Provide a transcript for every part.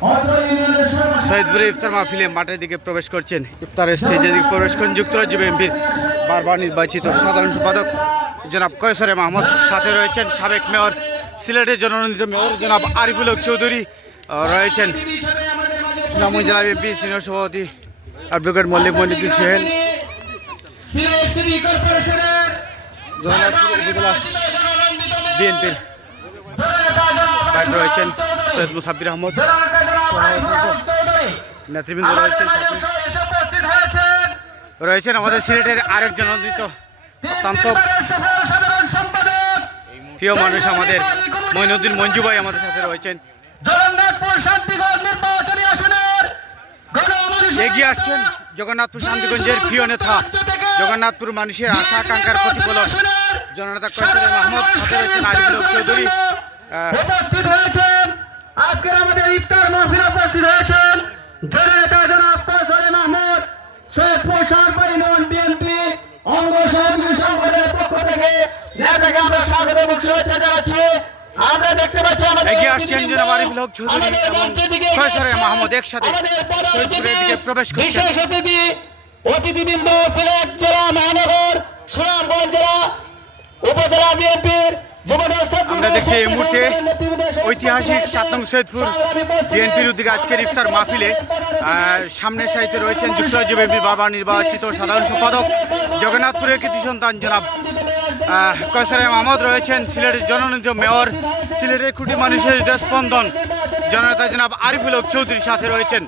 সৈয়দপুরে ইফতার মাহফিলে মাঠের দিকে প্রবেশ করছেন, ইফতারের স্টেজের দিকে প্রবেশ করেন যুক্তরাজ্য বিএনপির বারবার নির্বাচিত সাধারণ সম্পাদক জনাব কয়সরে মাহমুদ। সাথে রয়েছেন সাবেক মেয়র, সিলেটের জননন্দিত মেয়র জনাব আরিফুল হক চৌধুরী, রয়েছেন সুনামগঞ্জ জেলা বিএনপি সিনিয়র সভাপতি অ্যাডভোকেট মল্লিক মনিদুল সোহেল, বিএনপির রয়েছেন সৈয়দ মুসাব্বির আহমদ, নেতৃবৃন্দ রয়েছেন আমাদের সিলেটের আরেক জননন্দিত অত্যন্ত প্রিয় মানুষ আমাদের মঈনুদ্দিন মঞ্জু ভাই আমাদের সাথে রয়েছেন। এগিয়ে আসছেন জগন্নাথপুর শান্তিগঞ্জের প্রিয় নেতা, জগন্নাথপুর মানুষের আশা আকাঙ্ক্ষার প্রতিফলন জননেতা কয়সরে মাহমুদ, সাথে রয়েছেন আরিফুল হক চৌধুরী। উপস্থিত হয়েছেন আজকের আমাদের ইফতার মাহফিলে উপস্থিত হয়েছেন জননেতা জনাব কয়সরে মাহমুদ, সৈয়দপুর শাহবাগ ইউনিয়ন বিএনপি অঙ্গ সহযোগী সংগঠনের পক্ষ থেকে নেতাকে আমরা স্বাগত এবং শুভেচ্ছা জানাচ্ছি। আমরা দেখতে পাচ্ছি এগিয়ে আসছেন জনাব আরিফুল হক চৌধুরী এবং কয়সরে মাহমুদ একসাথে সৈয়দপুরের দিকে প্রবেশ করছেন। বিশেষ অতিথিবৃন্দ সিলেট জেলা মহানগর সুনামগঞ্জ জেলা উপজেলা বিএনপির আমরা দেখছি এই মুহূর্তে ঐতিহাসিক ৭ নং সৈয়দপুর বিএনপির উদ্যোগে আজকের ইফতার মাহফিলে সামনের সারিতে রয়েছেন যুক্তরাজ্য বিএনপির বারবার নির্বাচিত সাধারণ সম্পাদক জগন্নাথপুরের কৃতি সন্তান জনাব কয়সরে মাহমুদ, রয়েছেন সিলেটের জননন্দিত মেয়র, সিলেটের কোটি মানুষের স্পন্দন জননেতা জনাব আরিফুল হক চৌধুরী, সাথে রয়েছেন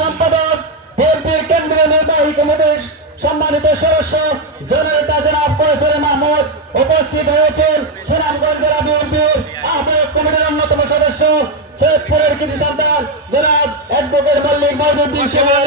সম্পাদক বিএনপির কেন্দ্রীয় নির্বাহী কমিটির সম্মানিত সদস্য জননেতা জনাব কয়সরে মাহমুদ, উপস্থিত হয়েছেন সুনামগঞ্জ জেলা বিএনপির আহ্বায়ক কমিটির অন্যতম সদস্য সৈয়দপুরের কৃতি সন্তান জনাব অ্যাডভোকেট মল্লিক মনিদুল সোহেল।